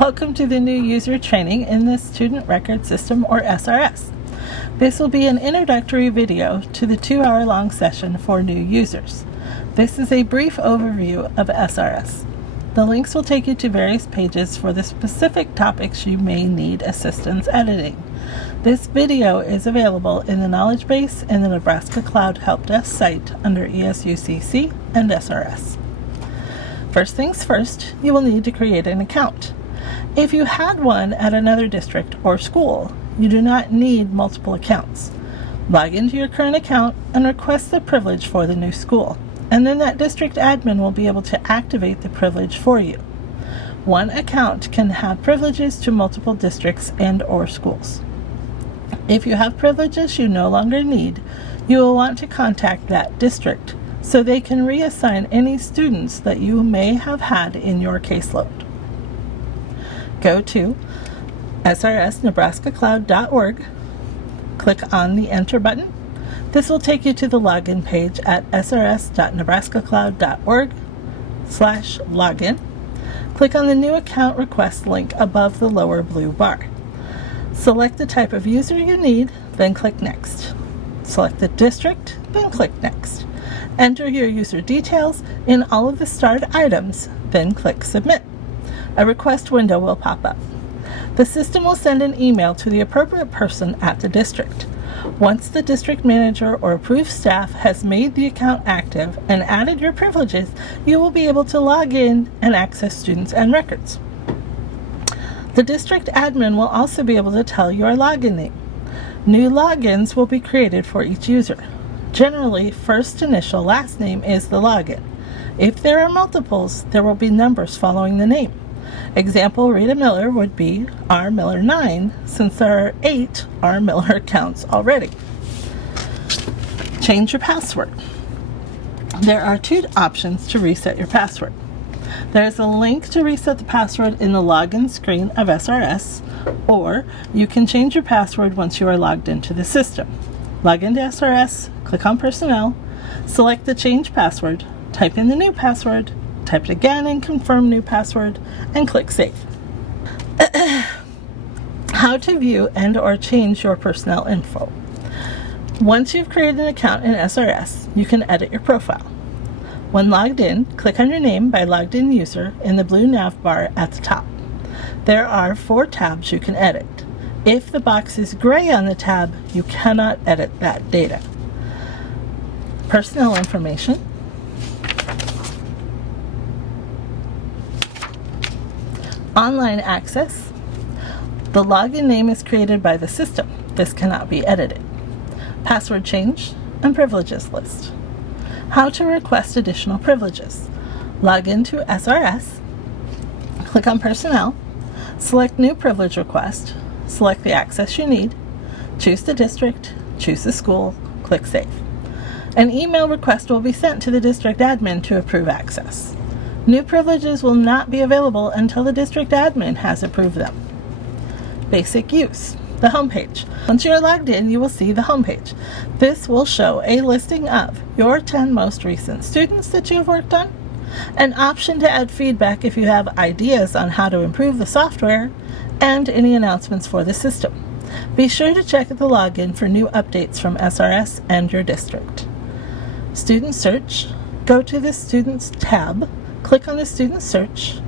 Welcome to the new user training in the Student Record System, or SRS. This will be an introductory video to the 2-hour-long session for new users. This is a brief overview of SRS. The links will take you to various pages for the specific topics you may need assistance editing. This video is available in the knowledge base in the Nebraska Cloud Help Desk site under ESUCC and SRS. First things first, you will need to create an account. If you had one at another district or school, you do not need multiple accounts. Log into your current account and request the privilege for the new school, and then that district admin will be able to activate the privilege for you. One account can have privileges to multiple districts and/or schools. If you have privileges you no longer need, you will want to contact that district so they can reassign any students that you may have had in your caseload. Go to srsnebraskacloud.org, click on the Enter button. This will take you to the login page at srs.nebraskacloud.org/login. Click on the New Account Request link above the lower blue bar. Select the type of user you need, then click Next. Select the district, then click Next. Enter your user details in all of the starred items, then click Submit. A request window will pop up. The system will send an email to the appropriate person at the district. Once the district manager or approved staff has made the account active and added your privileges, you will be able to log in and access students and records. The district admin will also be able to tell your login name. New logins will be created for each user. Generally, first initial last name is the login. If there are multiples, there will be numbers following the name. Example, Rita Miller would be R. Miller 9, since there are 8 R. Miller accounts already. Change your password. There are 2 options to reset your password. There is a link to reset the password in the login screen of SRS, or you can change your password once you are logged into the system. Log into SRS, click on Personnel, select the Change Password, type in the new password, type it again and confirm new password, and click Save. How to view and/or change your personnel info. Once you've created an account in SRS, you can edit your profile. When logged in, click on your name by Logged In User in the blue nav bar at the top. There are 4 tabs you can edit. If the box is gray on the tab, you cannot edit that data. Personnel information, online access. The login name is created by the system. This cannot be edited. Password change and privileges list. How to request additional privileges. Log into SRS, click on Personnel, select New Privilege Request, select the access you need, choose the district, choose the school, click Save. An email request will be sent to the district admin to approve access. New privileges will not be available until the district admin has approved them. Basic use. The homepage. Once you are logged in, you will see the homepage. This will show a listing of your 10 most recent students that you have worked on, an option to add feedback if you have ideas on how to improve the software, and any announcements for the system. Be sure to check the login for new updates from SRS and your district. Student search. Go to the Students tab. Click on the Student Search.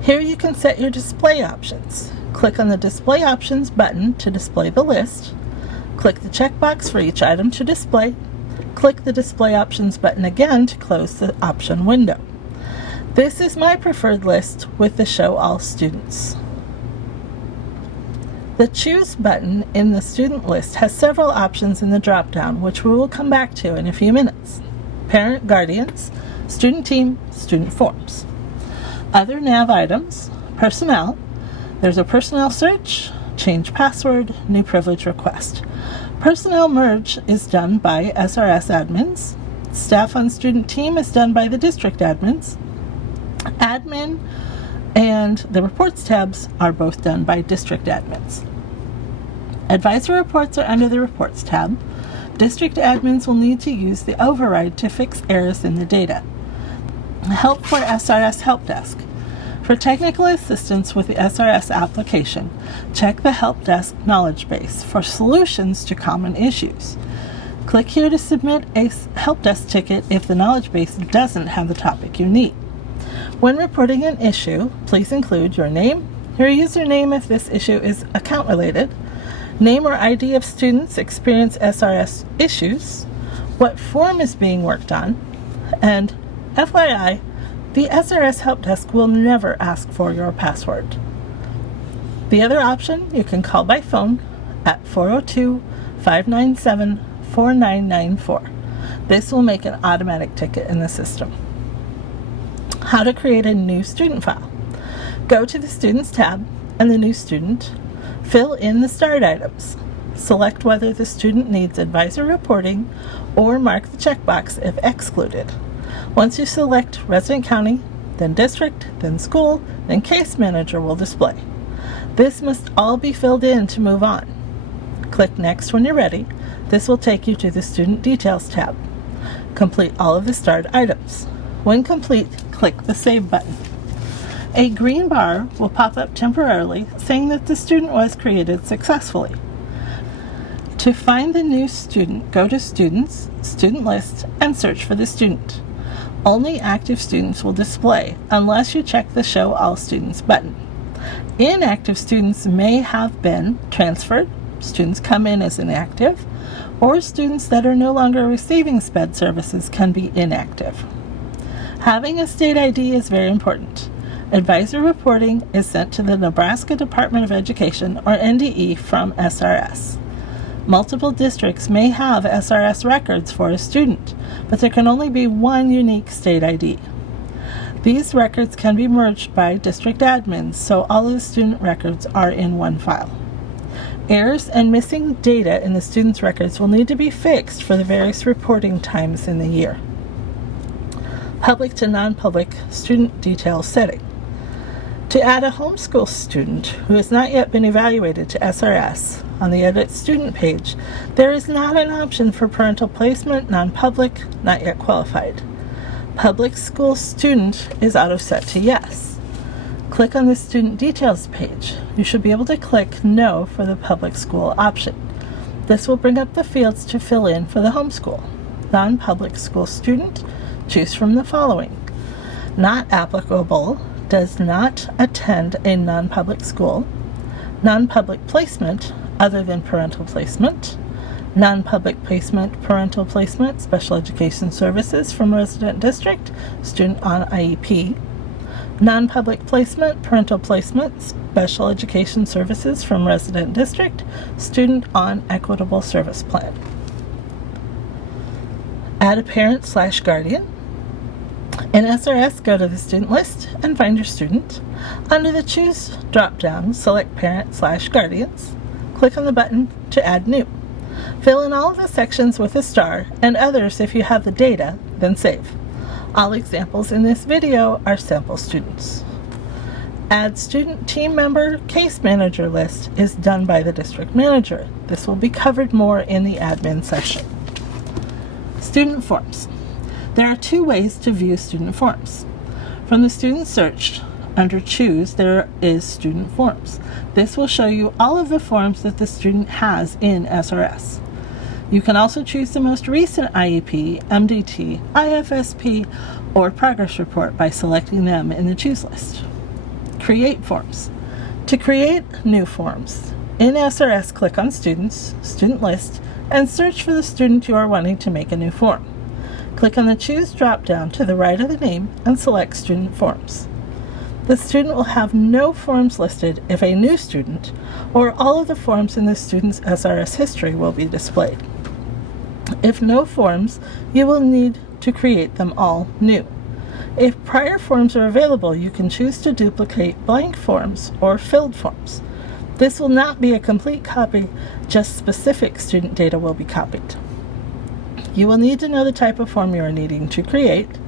Here you can set your display options. Click on the Display Options button to display the list. Click the checkbox for each item to display. Click the Display Options button again to close the option window. This is my preferred list with the Show All Students. The Choose button in the student list has several options in the drop-down, which we will come back to in a few minutes. Parent Guardians, Student Team, Student Forms. Other nav items, Personnel. There's a Personnel Search, Change Password, New Privilege Request. Personnel Merge is done by SRS admins. Staff on Student Team is done by the district admins. Admin and the Reports tabs are both done by district admins. Advisor reports are under the Reports tab. District admins will need to use the override to fix errors in the data. Help for SRS Help Desk. For technical assistance with the SRS application, check the Help Desk knowledge base for solutions to common issues. Click here to submit a Help Desk ticket if the knowledge base doesn't have the topic you need. When reporting an issue, please include your name, your username if this issue is account related, name or ID of students experience SRS issues, what form is being worked on, and FYI, the SRS Help Desk will never ask for your password. The other option, you can call by phone at 402-597-4994. This will make an automatic ticket in the system. How to create a new student file. Go to the Students tab and the New Student. Fill in the starred items. Select whether the student needs advisor reporting or mark the checkbox if excluded. Once you select resident county, then district, then school, then case manager will display. This must all be filled in to move on. Click Next when you're ready. This will take you to the Student Details tab. Complete all of the starred items. When complete, click the Save button. A green bar will pop up temporarily saying that the student was created successfully. To find the new student, go to Students, Student List, and search for the student. Only active students will display unless you check the Show All Students button. Inactive students may have been transferred, students come in as inactive, or students that are no longer receiving SPED services can be inactive. Having a state ID is very important. Advisor reporting is sent to the Nebraska Department of Education, or NDE, from SRS. Multiple districts may have SRS records for a student, but there can only be one unique state ID. These records can be merged by district admins, so all of the student records are in one file. Errors and missing data in the student's records will need to be fixed for the various reporting times in the year. Public to non-public student detail setting. To add a homeschool student who has not yet been evaluated to SRS, on the Edit Student page, there is not an option for parental placement, non-public, not yet qualified. Public school student is auto-set to yes. Click on the Student Details page. You should be able to click No for the public school option. This will bring up the fields to fill in for the homeschool. Non-public school student, choose from the following. Not applicable, does not attend a non-public school. Non-public placement, other than parental placement. Non-public placement, parental placement, special education services from resident district, student on IEP. Non-public placement, parental placement, special education services from resident district, student on equitable service plan. Add a parent/guardian. In SRS, go to the student list and find your student. Under the Choose drop-down, select Parent/Guardians. Click on the button to add new. Fill in all of the sections with a star and others if you have the data, then save. All examples in this video are sample students. Add student team member case manager list is done by the district manager. This will be covered more in the admin section. Student forms. There are two ways to view student forms. From the student search, under Choose, there is Student Forms. This will show you all of the forms that the student has in SRS. You can also choose the most recent IEP, MDT, IFSP, or Progress Report by selecting them in the Choose list. Create Forms. To create new forms, in SRS, click on Students, Student List, and search for the student you are wanting to make a new form. Click on the Choose drop-down to the right of the name and select Student Forms. The student will have no forms listed if a new student, or all of the forms in the student's SRS history will be displayed. If no forms, you will need to create them all new. If prior forms are available, you can choose to duplicate blank forms or filled forms. This will not be a complete copy, just specific student data will be copied. You will need to know the type of form you are needing to create: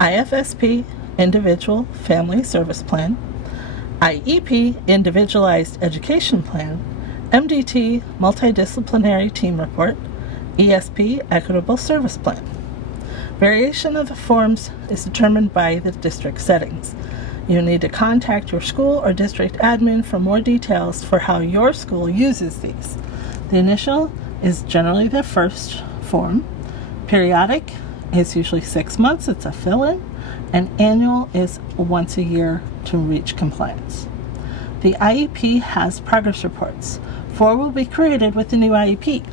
IFSP, Individual Family Service Plan, IEP, Individualized Education Plan, MDT, Multidisciplinary Team Report, ESP, Equitable Service Plan. Variation of the forms is determined by the district settings. You need to contact your school or district admin for more details for how your school uses these. The initial is generally the first form. Periodic is usually 6 months, it's a fill-in, and annual is once a year to reach compliance. The IEP has progress reports. 4 will be created with the new IEP.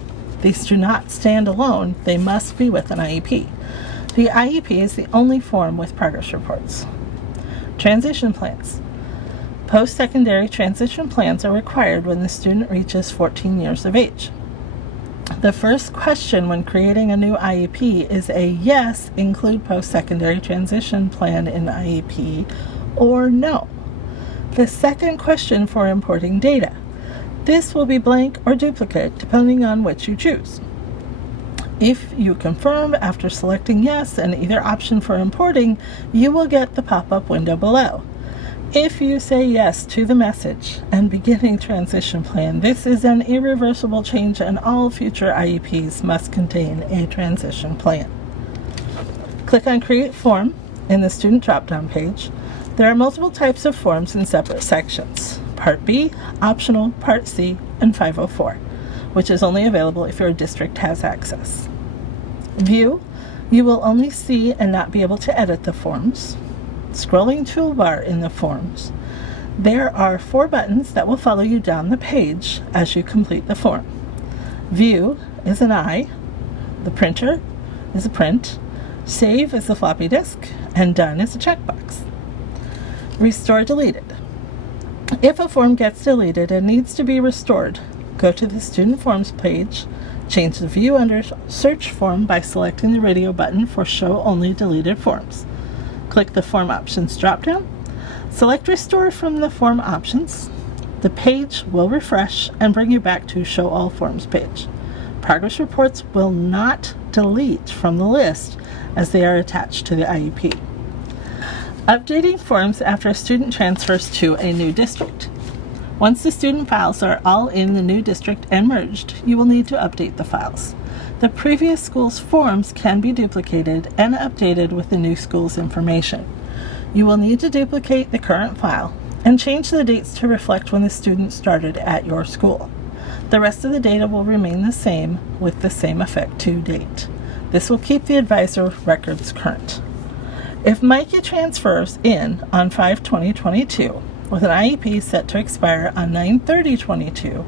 These do not stand alone, they must be with an IEP. The IEP is the only form with progress reports. Transition plans. Post-secondary transition plans are required when the student reaches 14 years of age. The first question when creating a new IEP is a yes, include post-secondary transition plan in IEP, or no. The second question for importing data. This will be blank or duplicate depending on which you choose. If you confirm after selecting yes in either option for importing, you will get the pop-up window below. If you say yes to the message and beginning transition plan, this is an irreversible change and all future IEPs must contain a transition plan. Click on Create Form in the student drop-down page. There are multiple types of forms in separate sections. Part B, Optional, Part C, and 504, which is only available if your district has access. View, you will only see and not be able to edit the forms. Scrolling toolbar in the forms. There are 4 buttons that will follow you down the page as you complete the form. View is an I, the printer is a print, Save is the floppy disk, and Done is a checkbox. Restore deleted. If a form gets deleted and needs to be restored, go to the Student Forms page, change the view under Search Form by selecting the radio button for Show Only Deleted Forms. Click the Form Options drop-down, select Restore from the Form Options. The page will refresh and bring you back to Show All Forms page. Progress reports will not delete from the list as they are attached to the IEP. Updating forms after a student transfers to a new district. Once the student files are all in the new district and merged, you will need to update the files. The previous school's forms can be duplicated and updated with the new school's information. You will need to duplicate the current file and change the dates to reflect when the student started at your school. The rest of the data will remain the same with the same effect to date. This will keep the advisor records current. If Micah transfers in on 5/20/22 with an IEP set to expire on 9/30/22,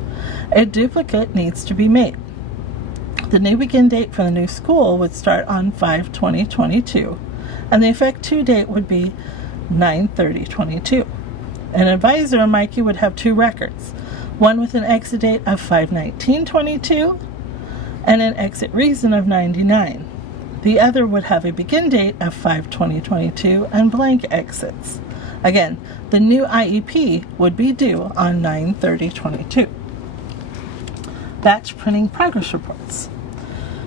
a duplicate needs to be made. The new begin date for the new school would start on 5/20/22, and the effect to date would be 9/30/22. An advisor, Mikey, would have 2 records, one with an exit date of 5/19/22 and an exit reason of 99. The other would have a begin date of 5/20/22 and blank exits. Again, the new IEP would be due on 9/30/22. Batch printing progress reports.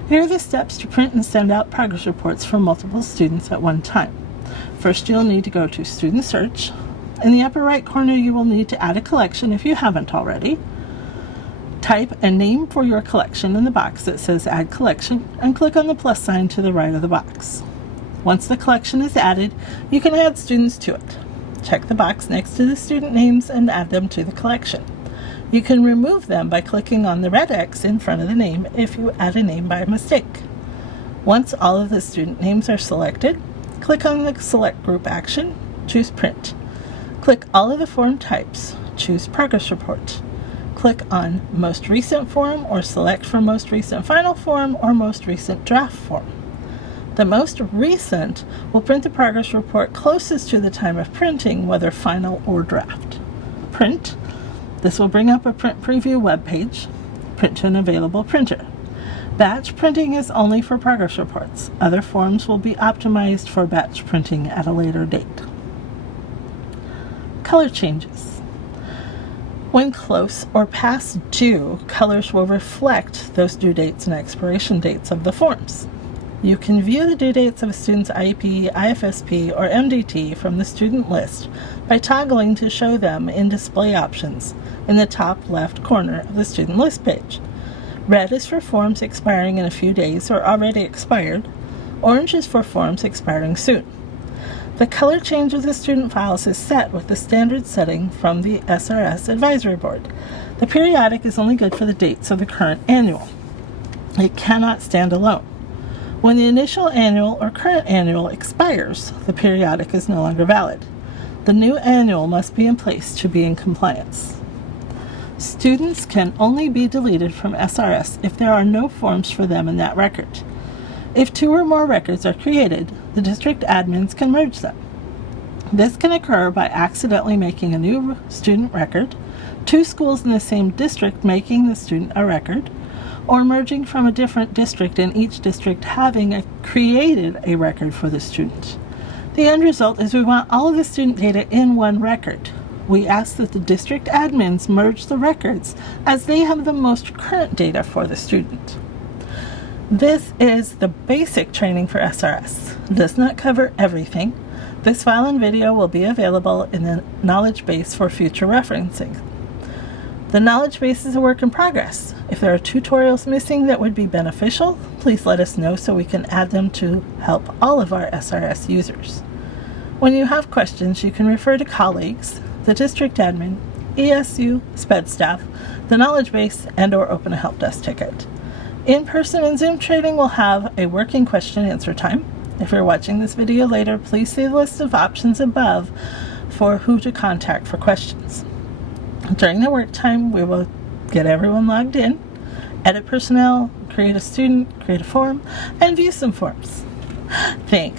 Here are the steps to print and send out progress reports for multiple students at one time. First, you'll need to go to Student Search. In the upper right corner, you will need to add a collection if you haven't already. Type a name for your collection in the box that says Add Collection and click on the plus sign to the right of the box. Once the collection is added, you can add students to it. Check the box next to the student names and add them to the collection. You can remove them by clicking on the red X in front of the name if you add a name by mistake. Once all of the student names are selected, click on the Select Group action, choose Print. Click all of the form types, choose Progress Report. Click on Most Recent Form or select from Most Recent Final Form or Most Recent Draft Form. The most recent will print the progress report closest to the time of printing, whether final or draft. Print. This will bring up a print preview web page. Print to an available printer. Batch printing is only for progress reports. Other forms will be optimized for batch printing at a later date. Color changes. When close or past due, colors will reflect those due dates and expiration dates of the forms. You can view the due dates of a student's IEP, IFSP, or MDT from the student list by toggling to show them in display options in the top left corner of the student list page. Red is for forms expiring in a few days or already expired. Orange is for forms expiring soon. The color change of the student files is set with the standard setting from the SRS Advisory Board. The periodic is only good for the dates of the current annual. It cannot stand alone. When the initial annual or current annual expires, the periodic is no longer valid. The new annual must be in place to be in compliance. Students can only be deleted from SRS if there are no forms for them in that record. If 2 or more records are created, the district admins can merge them. This can occur by accidentally making a new student record, 2 schools in the same district making the student a record, or merging from a different district and each district having created a record for the student. The end result is we want all of the student data in one record. We ask that the district admins merge the records as they have the most current data for the student. This is the basic training for SRS. It does not cover everything. This file and video will be available in the knowledge base for future referencing. The knowledge base is a work in progress. If there are tutorials missing that would be beneficial, please let us know so we can add them to help all of our SRS users. When you have questions, you can refer to colleagues, the district admin, ESU, SPED staff, the knowledge base, and/or open a help desk ticket. In-person and Zoom training will have a working question answer time. If you're watching this video later, please see the list of options above for who to contact for questions. During the work time, we will get everyone logged in, edit personnel, create a student, create a form, and view some forms. Thanks.